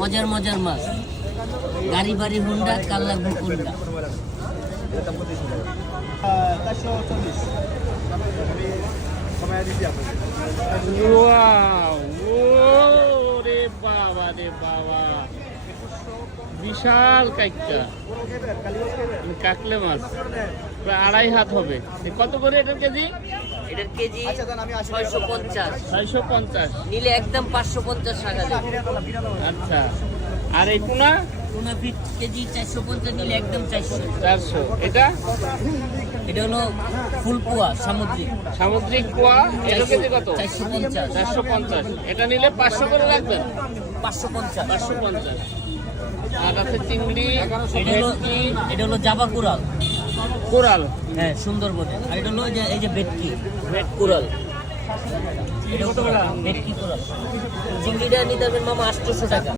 মজার মজার মাছ। গাড়ি বাড়ি হুন্ডা, কাল লাগবে কোনটা? ওয়াও, ওরে বাবা রে বাবা, বিশাল কাইকটা, কাকলে মাছ প্রায় 2.5 হাত হবে। কত করে এটার কেজি? এটার কেজি 650, 650 নিলে একদম 550 টাকা দেবে। আচ্ছা, আর এই টুনা? টুনা ফিট কেজি 450, নিলে একদম 400। 400। এটা এটা হলো ফুল পোয়া সামুদ্রিক, সামুদ্রিক পোয়া, এটা কেজি কত? 450, 450। এটা নিলে 500 করে রাখবেন। 550। 550। আর আছে চিংড়ি, এটা হলো জাবা কুরাল, কোরাল, হ্যাঁ সুন্দরবনে। আর এটা হলো এই যে ভেটকি, ভেট কুরাল। এটা ভেটকি কুরাল। চিংড়িটা নিতে হবে মামা 800 টাকা।